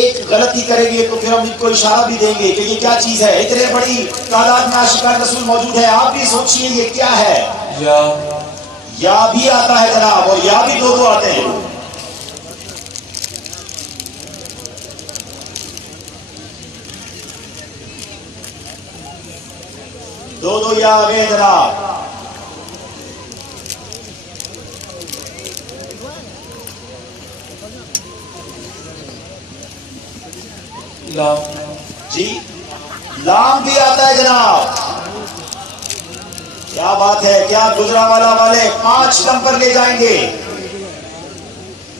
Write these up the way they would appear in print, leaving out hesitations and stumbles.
ایک غلطی کریں گے تو پھر ہم ان کو اشارہ بھی دیں گے کہ یہ کیا چیز ہے. اتنے بڑی تعداد میں عاشقان رسول موجود ہے, آپ بھی سوچئے یہ کیا ہے. یا بھی آتا ہے جناب, اور یا بھی دو آتے ہیں. دو یا آ گئے جناب. جی لام بھی آتا ہے جناب. کیا بات ہے, کیا گجرانوالہ والے 5 نمبر لے جائیں گے.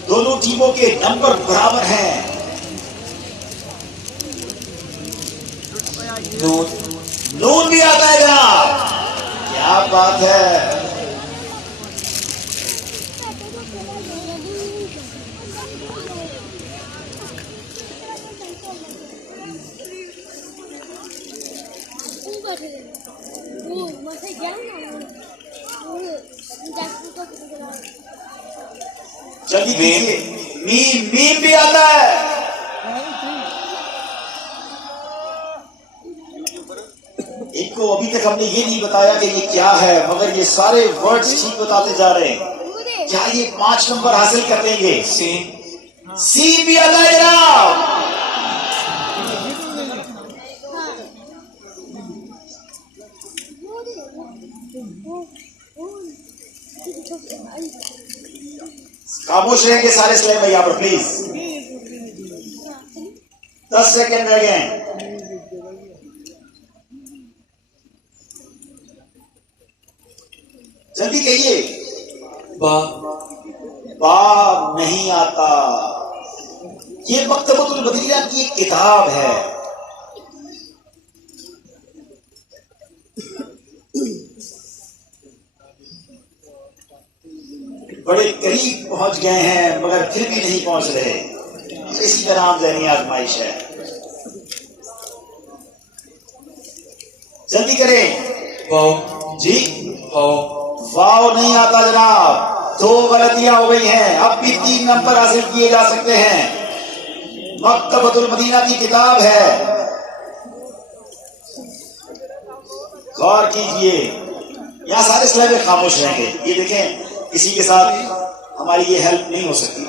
دونوں ٹیموں کے نمبر برابر ہیں. نون بھی آتا ہے جناب. کیا بات ہے. جلدی کیجیے. میم میم بھی آتا ہے. ان کو ابھی تک ہم نے یہ نہیں بتایا کہ یہ کیا ہے, مگر یہ سارے ورڈز ٹھیک بتاتے جا رہے ہیں. کیا یہ 5 نمبر حاصل کر لیں گے؟ سی بھی آتا ہے جناب. خاموش رہیں گے سارے سلیم بھائی یہاں پر پلیز. 10 سیکنڈ رہ گئے ہیں. جلدی کہیے. با نہیں آتا. یہ مکتبۃ المدینہ کی ایک کتاب ہے. بڑے قریب پہنچ گئے ہیں مگر پھر بھی نہیں پہنچ رہے. اسی کا نام ذہنی آزمائش ہے. جلدی کریں. جی واو نہیں آتا جناب. 2 غلطیاں ہو گئی ہیں. اب بھی 3 نمبر حاصل کیے جا سکتے ہیں. مکتبۃ المدینہ کی کتاب ہے, غور کیجئے. یہاں سارے سلیب خاموش رہیں گے. یہ دیکھیں کسی کے ساتھ ہماری یہ ہیلپ نہیں ہو سکتی.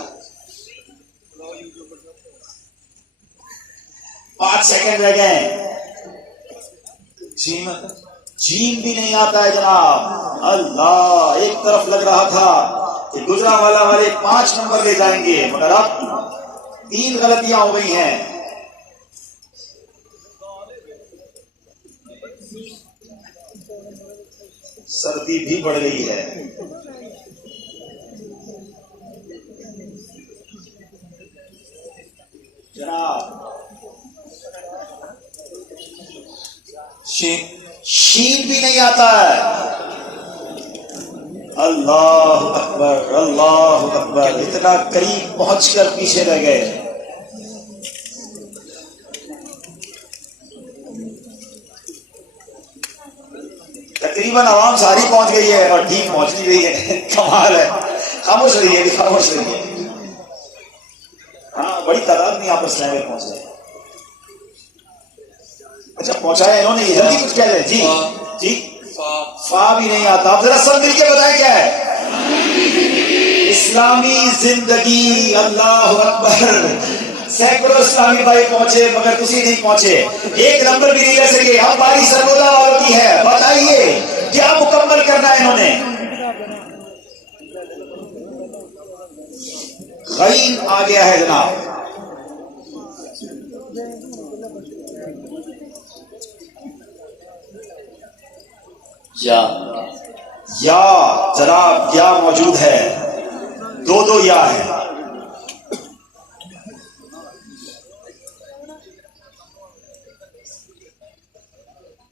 5 سیکنڈ رہ گئے ہیں. جیم بھی نہیں آتا ہے جناب. اللہ, ایک طرف لگ رہا تھا کہ گجرانوالہ والے 5 نمبر لے جائیں گے, مگر اب 3 غلطیاں ہو گئی ہیں. سردی بھی بڑھ گئی ہے. جناب شین بھی نہیں آتا ہے. اللہ اکبر, اللہ اکبر. اتنا قریب پہنچ کر پیچھے رہ گئے. تقریباً عوام ساری پہنچ گئی ہے اور ٹھیک پہنچ نہیں رہی ہے. کمال ہے. خاموش رہیے, خاموش رہیے. ہاں بڑی تعداد میں یہاں پر سلیبر پہنچ گئے. اچھا پہنچایا انہوں نے. جلدی کچھ کہہ رہے ہیں. جی جی فا بھی نہیں آتا. آپ ذرا سب مل کے بتائیں کیا ہے. اسلامی زندگی. اللہ اکبر. سینکڑوں اسلامی بھائی پہنچے مگر تسی نہیں پہنچے. 1 نمبر بھی نہیں لے سکے. اب باری سرگودا والوں کی ہے. بتائیے کیا مکمل کرنا ہے انہوں نے. غین آ گیا ہے جناب. یا جناب یا موجود ہے. 2 یا ہے.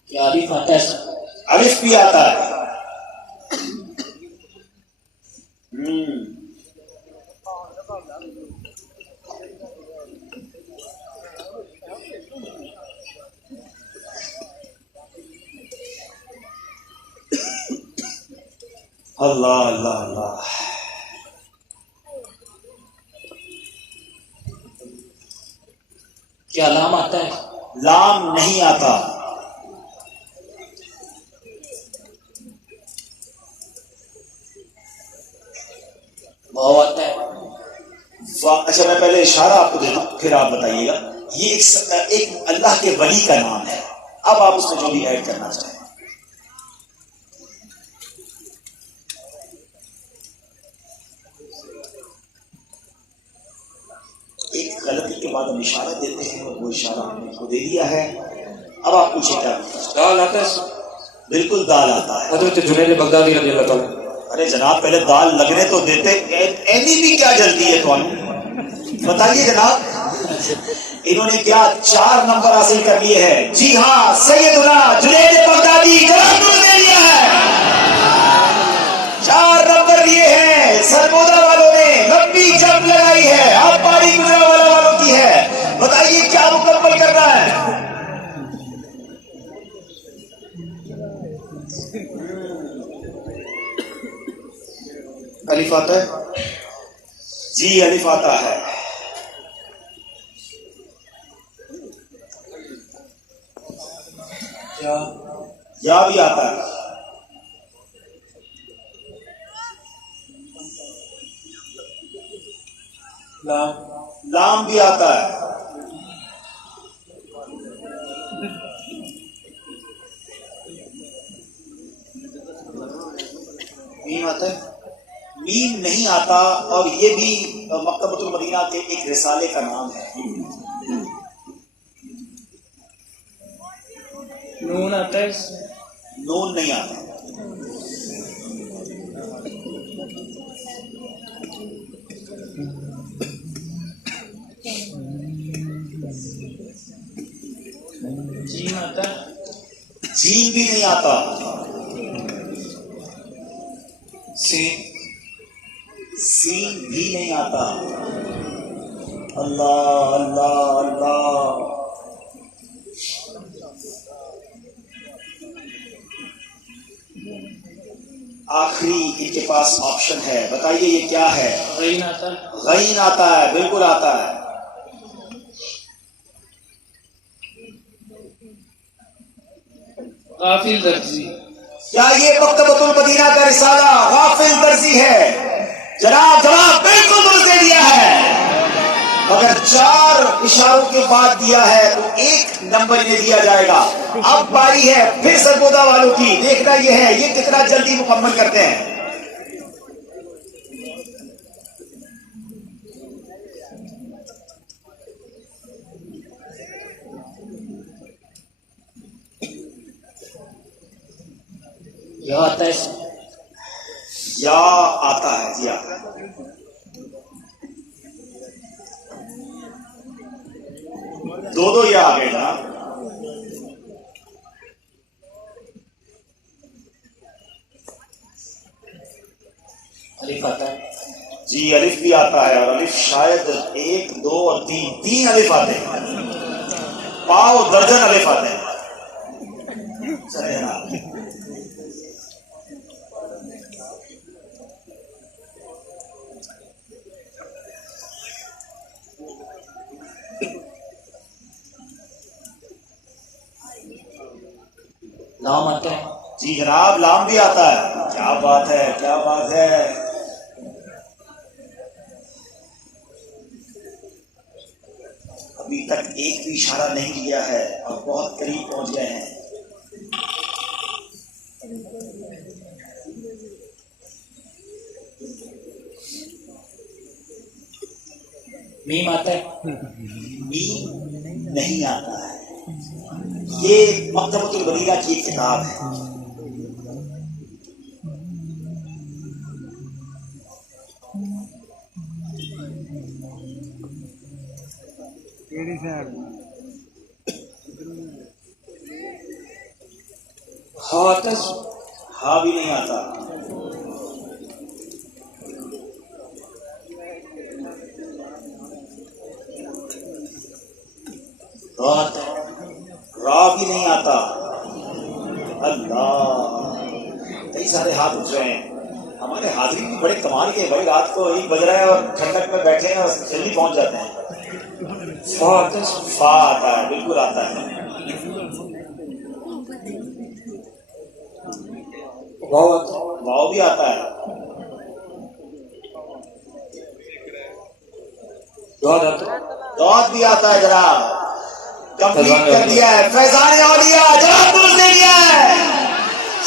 کیا الف آتا ہے؟ الف بھی آتا ہے. اللہ اللہ اللہ. کیا لام آتا ہے؟ لام نہیں آتا. واو آتا ہے؟ اچھا میں پہلے اشارہ آپ کو دے دوں پھر آپ بتائیے گا. یہ ایک اللہ کے ولی کا نام ہے. اب آپ اس میں جو بھی ایڈ کرنا چاہیں. ایک غلطی کے بعد ہم اشارہ دیتے ہیں اور وہ اشارہ ہم نے کو دے دیا ہے. اب آپ پوچھیں کیا؟ دال آتا ہے؟ بالکل دال آتا ہے. حضرت جنید بغدادی رضی اللہ تعالیٰ. ارے جناب پہلے دال لگنے تو دیتے. اینی بھی کیا جلدی ہے تو بتائیے جناب. انہوں نے کیا 4 نمبر حاصل کر لیے ہیں. جی ہاں سیدنا جنید بغدادی جواب دے لیا ہے. 4 نمبر لیے ہیں. سرگودا والوں نے لمبی جنگ لگائی ہے. آپ پاری گجرا والا والوں کی ہے. بتائیے کیا مکمل کرنا ہے. الف آتا ہے؟ جی الف آتا ہے. یا بھی آتا ہے. لام بھی آتا ہے. میم آتا ہے؟ میم نہیں آتا. اور یہ بھی مکتبۃ المدینہ کے ایک رسالے کا نام ہے. نون آتا ہے؟ نون نہیں آتا. جیم آتا ہے؟ جیم بھی نہیں آتا. سین بھی نہیں آتا. اللہ اللہ اللہ. آخری ان کے پاس آپشن ہے. بتائیے یہ کیا ہے. غین آتا ہے؟ غین آتا ہے. بالکل آتا ہے. غافل درزی. کیا یہ مکتبۃ المدینہ کا رسالہ غافل درزی ہے؟ جناب جواب بالکل درست دے دیا ہے. اگر 4 اشاروں کے بعد دیا ہے تو 1 نمبر انہیں دیا جائے گا. اب باری ہے پھر سرگودا والوں کی. دیکھنا یہ ہے یہ کتنا جلدی مکمل کرتے ہیں. یا آتا ہے؟ یا آتا ہے. جی آتا ہے. دو یا آ گئے جناب. الف آتا ہے؟ جی الف بھی آتا ہے. اور الف شاید 1 2 اور 3 الف آتے ہیں. پاؤ درجن الف آتے ہیں. چلے جناب. لام آتا ہے؟ جی جناب لام بھی آتا ہے. کیا بات ہے کیا بات ہے. ابھی تک ایک بھی اشارہ نہیں کیا ہے اور بہت قریب پہنچ گئے ہیں. میم آتا ہے؟ میم نہیں آتا ہے. یہ مکتبۃ المدینہ کی ایک کتاب ہے. ہا آتا ہے؟ ہاں بھی نہیں آتا. را آتا ہے؟ را بھی نہیں آتا. اللہ کئی سارے ہاتھ اٹھ رہے ہیں. ہمارے حاضرین بھی بڑے کمال کے. بھائی رات کو 1 بج رہا ہے اور ٹھنڈک میں بیٹھے ہیں اور جلدی پہنچ جاتے ہیں. فا آتا ہے اس میں؟ فا آتا ہے، بالکل آتا ہے. واو آتا ہے؟ واؤ بھی آتا ہے. ڈاٹ آتا ہے؟ دعوت بھی آتا ہے. جناب کمپلیٹ کر دیا ہے. فیضان اولیاء جناب درست دے دیا ہے.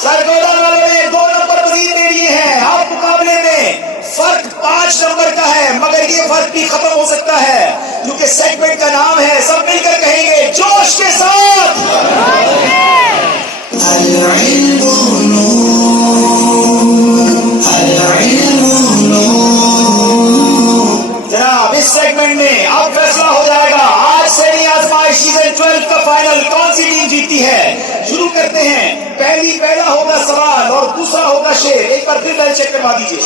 سرگودا والوں نے 2 نمبر مزید دے دیے ہیں. آپ مقابلے میں فرق 5 نمبر کا ہے، مگر یہ فرق بھی ختم ہو سکتا ہے کیونکہ سیگمنٹ کا نام ہے. سب مل کر کہیں گے جوش کے ساتھ، العلم جناب اس سیگمنٹ میں اب فیصلہ ہو جائے گا. آج سیمی آزمائش سیزن 12 کا فائنل کون سی ٹیم جیتی ہے. شروع کرتے ہیں. پہلا ہوگا سوال اور دوسرا ہوگا شیر. ایک بار پھر لائن چیک کروا دیجیے.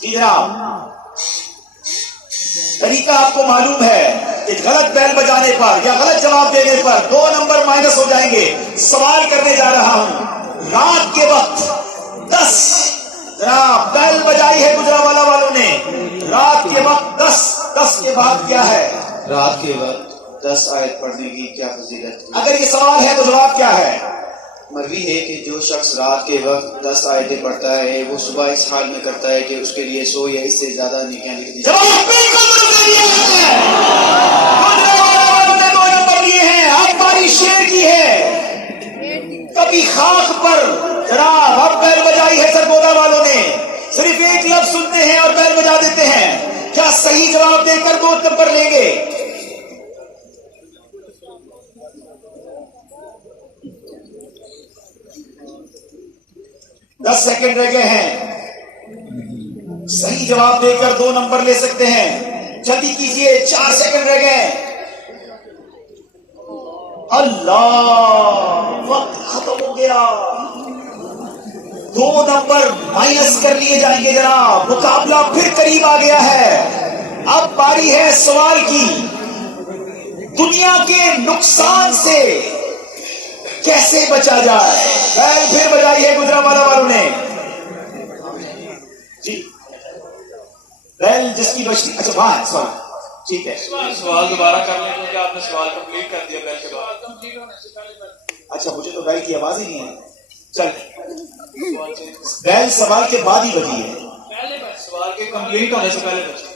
جی جناب، طریقہ آپ کو معلوم ہے کہ غلط بیل بجانے پر یا غلط جواب دینے پر 2 نمبر مائنس ہو جائیں گے. سوال کرنے جا رہا ہوں. رات کے وقت 10 جناب بیل بجائی ہے گجرانوالہ والوں نے. رات کے وقت 10 کے بعد کیا ہے؟ رات کے وقت 10 آیت پڑھنے کی کیا فضیلت ہے؟ اگر یہ سوال ہے تو جواب کیا ہے؟ مروی ہے کہ جو شخص رات کے وقت 10 آیتیں پڑھتا ہے وہ صبح اس حال میں کرتا ہے کہ اس کے لیے 100 یا اس سے زیادہ نیکیاں لکھ دی جائیں. جواب بالکل درست دیا ہے. گجرانوالہ والوں نے 2 نمبر لیے ہیں. اب باری شیر کی ہے. کبھی خاک پر جناب اب بیل بجائی ہے سرگودا والوں نے. صرف ایک لفظ سنتے ہیں اور بیل بجا دیتے ہیں. کیا صحیح جواب دے کر 2 نمبر لیں گے؟ دس سیکنڈ رہ گئے ہیں. صحیح جواب دے کر 2 نمبر لے سکتے ہیں. جلدی کیجئے، 4 سیکنڈ رہ گئے. اللہ، وقت ختم ہو گیا. 2 نمبر مائنس کر لیے جائیں گے جناب. مقابلہ پھر قریب آ گیا ہے. اب باری ہے سوال کی. دنیا کے نقصان سے کیسے بچا جائے؟ بیل پھر بجائی ہے گجرانوالہ والوں نے. جی بیل جس کی بچتی، اچھا وہاں سوال ٹھیک ہے. سوال دوبارہ کر لیں کیونکہ آپ نے سوال کمپلیٹ کر دیا بیل کے بعد. اچھا مجھے تو بیل کی آواز ہی نہیں ہے. چل بیل سوال کے بعد ہی بجی ہے. سوال کے کمپلیٹ ہونے سے پہلے بچے.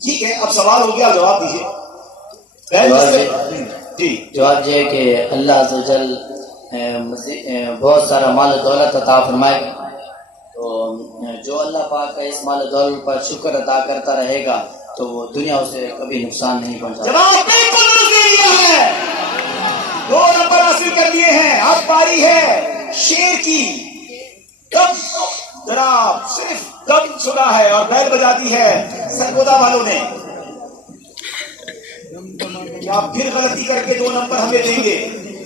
ٹھیک ہے، اب سوال ہو گیا، جواب دیجیے. جی جواب یہ ہے کہ اللہ عز و جل بہت سارا مال و دولت عطا فرمائے، تو جو اللہ پاک کا اس مال و دولت پر شکر ادا کرتا رہے گا تو وہ دنیا اسے کبھی نقصان نہیں پہنچاتا. جواب بالکل درست دے دیا ہے. 2 نمبر حاصل کر لیے ہیں. اب باری ہے شیر کی. دم جناب صرف دم سنا ہے اور بیل بجا دی ہے سرگودا والوں نے. کیا پھر غلطی کر کے 2 نمبر ہمیں دیں گے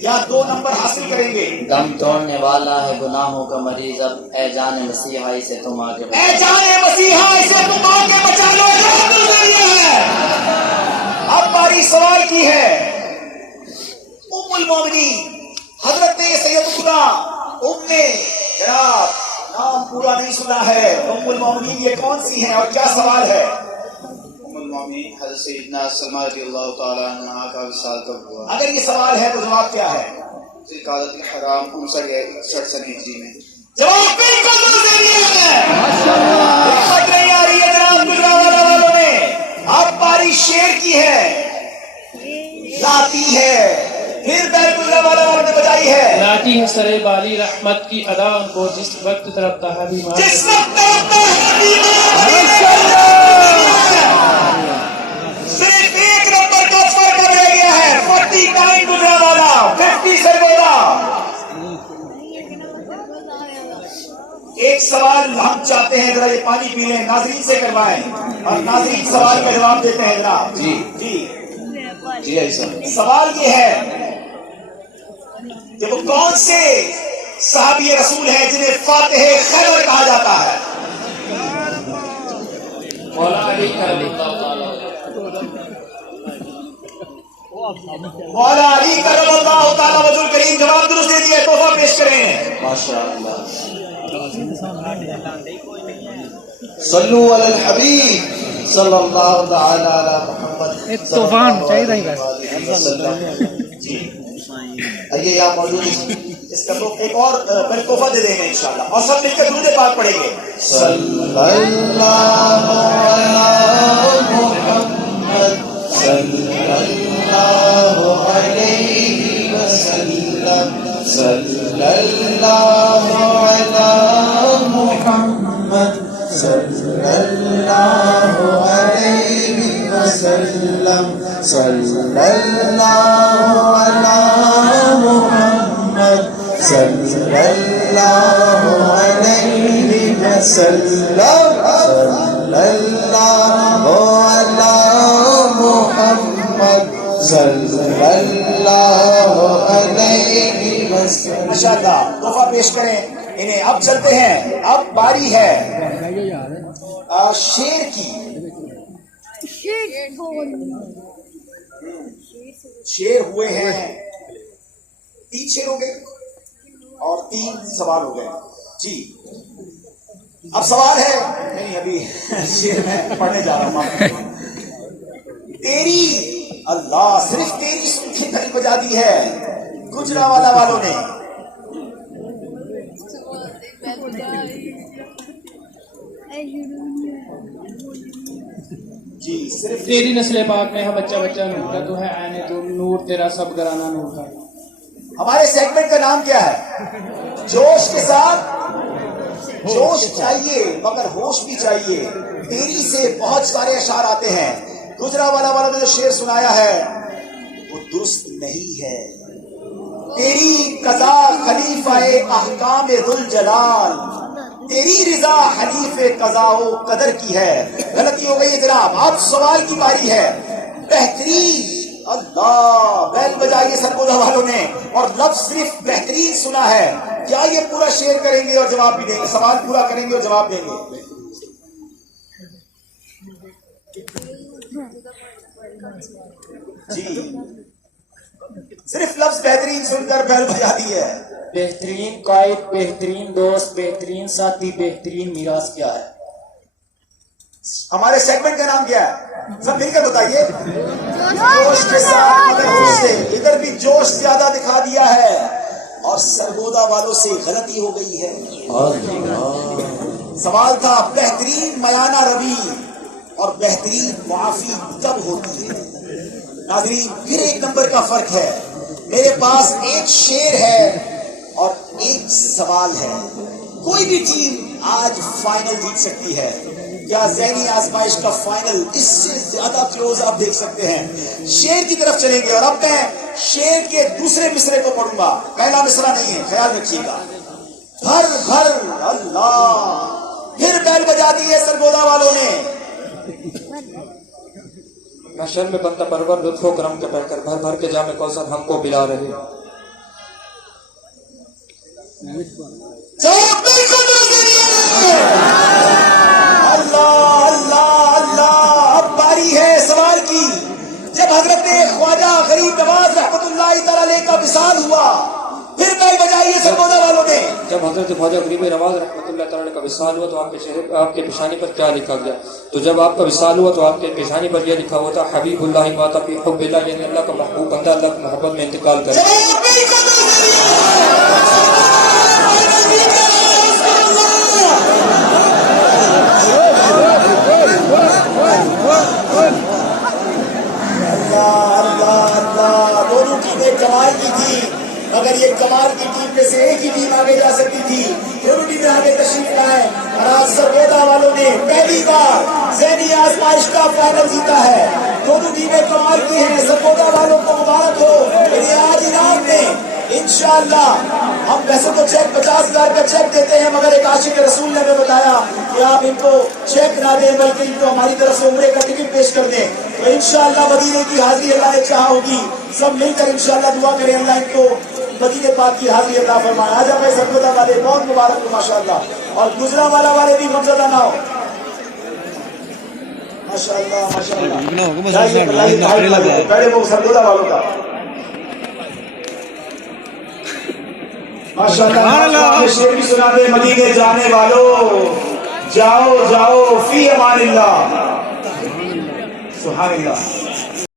یا 2 نمبر حاصل کریں گے؟ دم توڑنے والا ہے گناہوں کا مریض، اب اے جان مسیحا اسے تم آگے بڑھو. اے جان مسیحا اسے تم آگے بچا لو. جواب درست دے دیا ہے. اب باری سوال کی ہے. ام المومنین حضرت سیدتنا ام نے جناب نام پورا نہیں سنا ہے. ام المومنین یہ کون سی ہیں اور کیا سوال ہے؟ ام المومنین حضرت سیدنا سلمہ رضی اللہ تعالیٰ عنہ کا وصال کب ہوا؟ اگر یہ سوال ہے تو جواب کیا ہے؟ ذوالقعدۃ الحرام 59 سن ہجری میں. جواب بالکل درست دے دیا ہے. حکمت نہیں آ رہی ہے جناب گجرانوالہ والوں نے. اب باری شیر کی ہے. لاتی ہے پھر بیل گجرانوالہ والوں نے بجائی ہے. لاتی ہے سرے بالی رحمت کی ادا ان کو جس وقت طرفتا ہے بیمار. جس وقت صرف 1 نمبر کا فرق رہ گیا ہے. 49 گجرانوالہ، 50 سرگودا. ایک سوال ہم چاہتے ہیں ذرا یہ پانی پی لیں، ناظرین سے کروائیں اور ناظرین سوال کا جواب دیتے ہیں جناب. جی جی جی ایسا سوال یہ ہے کہ وہ کون سے صحابی رسول ہیں جنہیں فاتح خیبر کہا جاتا ہے؟ مولا علی کرم اللہ تعالیٰ. مولا علی کرم اللہ تعالیٰ وجہ الکریم. جواب درست دے دیا. تحفہ پیش کریں. ماشاء اللہ. صلو علی الحبیب. صلی اللہ تعالی علی محمد طوفان چاہیے ہی جی آئیے آپ موجود ہیں اس کا تو ایک اور پہلے تحفہ دے دیں گے انشاءاللہ اور سب مل کے درود پاک پڑھیں گے. صلی اللہ علی محمد صلی اللہ علیہ وسلم صلی اللہ علی محمد صلی اللہ علیہ وسلم صلی اللہ علی محمد صلی اللہ علیہ وسلم صلی اللہ علی محمد صلی اللہ علیہ وسلم. ماشاءاللہ تحفہ پیش کریں انہیں. اب چلتے ہیں, اب باری ہے شیر کی. شیر ہوئے ہیں 3 شیر ہو گئے اور 3 سوال ہو گئے. جی اب سوال ہے, نہیں ابھی شیر میں پڑھنے جا رہا ہوں. تیری اللہ صرف تیری سن کے گھڑی بجا دی ہے گجرانوالہ والوں نے. جی صرف تیری نسل پاک میں ہے بچہ بچہ نور کا, تو ہے عین تو نور تیرا سب گرانا نور کا. ہمارے سیگمنٹ کا نام کیا ہے؟ جوش کے ساتھ جوش چاہیے مگر ہوش بھی چاہیے. تیری سے بہت سارے اشعار آتے ہیں. گجرانوالہ والوں نے جو شعر سنایا ہے وہ درست نہیں ہے. تیری قضا خلیفہ احکام ذوالجلال, تیری رضا حلیف قضا و قدر کی ہے. غلطی ہو گئی ہے جناب. اب سوال کی باری ہے. بہترین اللہ بیل بجائیے سرگودا والوں نے اور لفظ صرف بہترین سنا ہے. کیا یہ پورا شعر کریں گے اور جواب بھی دیں گے؟ سوال پورا کریں گے اور جواب دیں گے. جی صرف لفظ بہترین سن کر بیل بجا دی ہے. بہترین قائد, بہترین دوست, بہترین ساتھی, بہترین میراث کیا ہے؟ ہمارے سیگمنٹ کا نام کیا ہے؟ سب مل کر بتائیے. جوش کے ساتھ مگر ہوش سے. ادھر بھی جوش زیادہ دکھا دیا ہے اور سرگودا والوں سے غلطی ہو گئی ہے. سوال تھا بہترین میانہ روی اور بہترین معافی کب ہوتی ہے؟ ناظرین پھر 1 نمبر کا فرق ہے. میرے پاس ایک شعر ہے اور ایک سوال ہے. کوئی بھی ٹیم آج فائنل جیت سکتی ہے. کیا ذہنی آزمائش کا فائنل اس سے زیادہ کلوز آپ دیکھ سکتے ہیں؟ شعر کی طرف چلیں گے اور اب میں شعر کے دوسرے مصرے کو پڑھوں گا. پہلا مصرع نہیں ہے, خیال رکھیے گا. بھر بھر اللہ پھر بیل بجا دی ہے سرگودا والوں نے. محشر میں بندہ پرور لطف و کرم کے بہ کر بھر بھر کے جام کوثر ہم کو پلا رہے. اللہ اللہ اللہ. اب باری ہے سوال کی. جب حضرت خواجہ غریب نواز رحمت اللہ تعالی علیہ کا وصال ہوا پھر بیل بجائی ہے سرگودا والوں نے. جب حضرت خواجہ غریب نواز رحمۃ اللہ تعالیٰ کا وصال ہوا تو آپ کے چہرے آپ کے پیشانی پر کیا لکھا گیا؟ تو جب آپ کا وصال ہوا تو آپ کے پیشانی پر یہ لکھا ہوا تھا حبیب اللہ ماتا فی حب اللہ, یعنی اللہ کا محبوب بندہ اللہ کی محبت میں انتقال کرے. اللہ اللہ اللہ. دونوں ٹیمیں کمال کی تھی مگر یہ کمال کی ٹیم میں سے ایک ہی ٹیم آگے جا سکتی تھی. دونوں ٹیمیں آگے تشریف لائے اور آج سرگودا والوں نے پہلی بار ذہنی آزمائش کا فائنل جیتا ہے. دونوں ٹیمیں کمال کی ہیں. سرگودا والوں کو مبارک ہو. آج انعام میں انشاءاللہ ہم ویسے تو چیک 50,000 کا چیک دیتے ہیں مگر ایک عاشق رسول نے ہمیں بتایا کہ آپ ان کو چیک نہ دیں بلکہ ان کو ہماری طرف سے عمرے کا ٹکٹ پیش کر دیں. تو انشاءاللہ مدینے کی حاضری اللہ نے چاہا ہوگی. سب مل کر انشاءاللہ دعا کریں اللہ ان کو مدینے پاک کی حاضری عطا فرمائے. آج ہمیں سرگودا والے بہت مبارک ہو ماشاءاللہ اور گجرانوالہ والے بھی غمزدہ نہ ہو. ماشاءاللہ ماشاءاللہ. پہلے وہ سرگودا والوں کا ماشاءاللہ شعر بھی سنا دے. مدینے جانے والوں جاؤ جاؤ فی امان اللہ. سبحان اللہ.